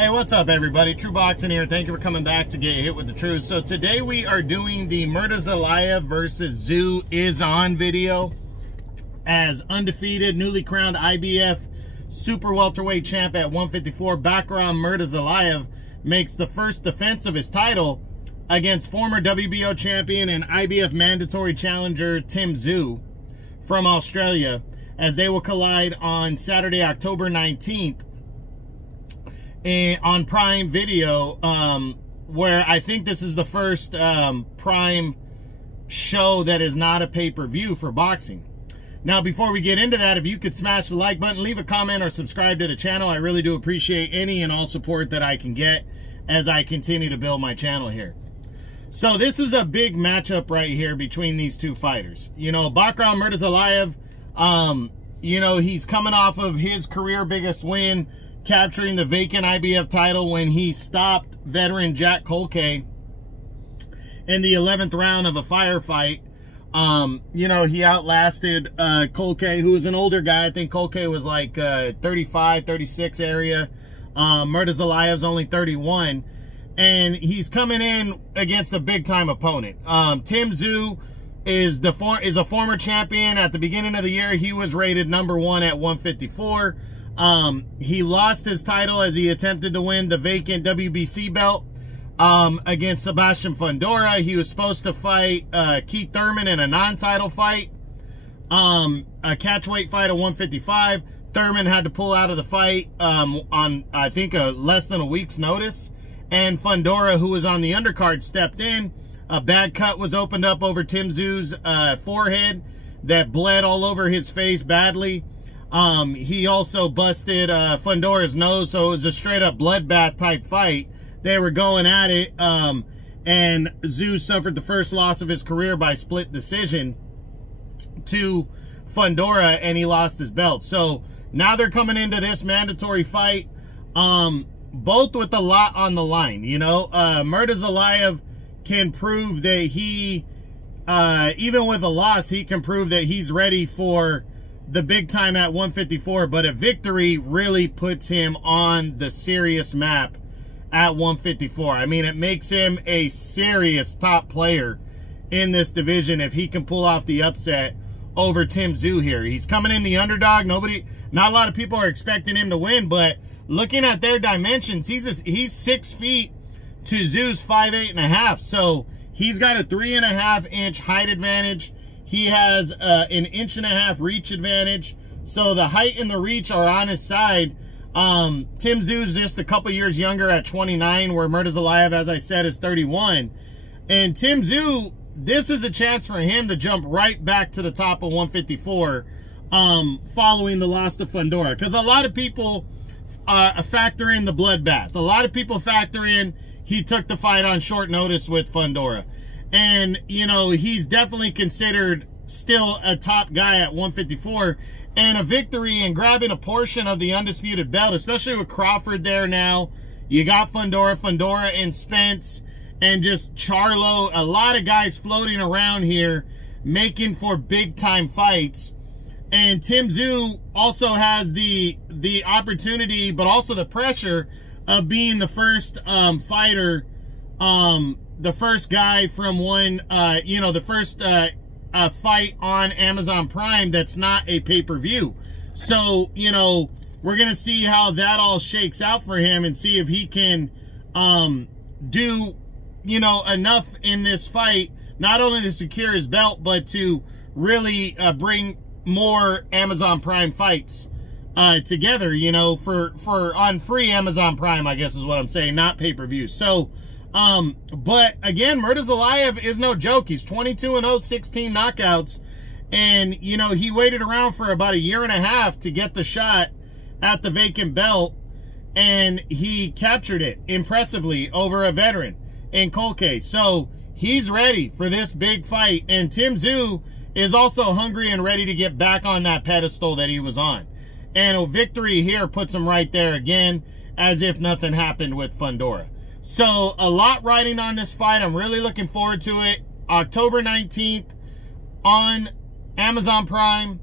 Hey, what's up, everybody? True Boxing here. Thank you for coming back to get hit with the truth. So today we are doing the Murtazaliev versus Tszyu Is On video, as undefeated, newly crowned IBF super welterweight champ at 154. Background: Murtazaliev makes the first defense of his title against former WBO champion and IBF mandatory challenger Tszyu from Australia, as they will collide on Saturday, October 19th. On Prime Video, where I think this is the first Prime show that is not a pay-per-view for boxing. Now, before we get into that, if you could smash the like button, leave a comment, or subscribe to the channel, I really do appreciate any and all support that I can get as I continue to build my channel here. So this is a big matchup right here between these two fighters. You know, background: Murtazaliev, you know, he's coming off of his career biggest win, capturing the vacant IBF title when he stopped veteran Jack Colkay in the 11th round of a firefight. You know, he outlasted Colkay, who was an older guy. I think Colkay was like 35, 36 area. Murtazaliev's only 31. And he's coming in against a big-time opponent. Tszyu is a former champion. At the beginning of the year, he was rated #1 at 154. He lost his title as he attempted to win the vacant WBC belt against Sebastian Fundora. He was supposed to fight Keith Thurman in a non-title fight, a catchweight fight at 155. Thurman had to pull out of the fight on, I think, less than a week's notice. And Fundora, who was on the undercard, stepped in. A bad cut was opened up over Tszyu's forehead that bled all over his face badly. He also busted Fundora's nose, so it was a straight-up bloodbath type fight. They were going at it, and Tszyu suffered the first loss of his career by split decision to Fundora, and he lost his belt. So now they're coming into this mandatory fight, both with a lot on the line. You know, Murtazaliev can prove that he, even with a loss, he can prove that he's ready for the big time at 154, but a victory really puts him on the serious map at 154. I mean, it makes him a serious top player in this division if he can pull off the upset over Tszyu here. He's coming in the underdog. Not a lot of people are expecting him to win, but looking at their dimensions, he's 6 feet to Tszyu's 5'8.5", so he's got a 3.5-inch height advantage. He has an 1.5-inch reach advantage. So the height and the reach are on his side. Tszyu's just a couple years younger at 29, where Murtazaliev, as I said, is 31. And Tszyu, this is a chance for him to jump right back to the top of 154 following the loss to Fundora. Because a lot of people factor in the bloodbath. A lot of people factor in he took the fight on short notice with Fundora. And, you know, he's definitely considered still a top guy at 154. And a victory and grabbing a portion of the undisputed belt, especially with Crawford there now. You got Fundora and Spence, and just Charlo. A lot of guys floating around here making for big-time fights. And Tszyu also has the opportunity, but also the pressure of being the first fighter, the first guy from one, you know, the first fight on Amazon Prime that's not a pay-per-view. So, you know, we're going to see how that all shakes out for him and see if he can do, you know, enough in this fight, not only to secure his belt, but to really bring more Amazon Prime fights together, you know, for on free Amazon Prime, I guess is what I'm saying, not pay-per-view. So, but again, Murtazaliev is no joke. He's 22-0, 16 knockouts. And, you know, he waited around for about 1.5 years to get the shot at the vacant belt. And he captured it impressively over a veteran in Colkay. So he's ready for this big fight. And Tszyu is also hungry and ready to get back on that pedestal that he was on. And a victory here puts him right there again, as if nothing happened with Fundora. So a lot riding on this fight. I'm really looking forward to it. October 19th on Amazon Prime.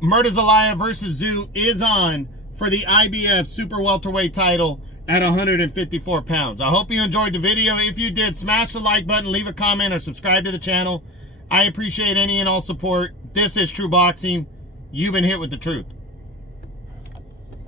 Murtazaliev versus Tszyu is on. for the IBF Super Welterweight title at 154 pounds. I hope you enjoyed the video. If you did, smash the like button, leave a comment, or subscribe to the channel. I appreciate any and all support. This is True Boxing. You've been hit with the truth.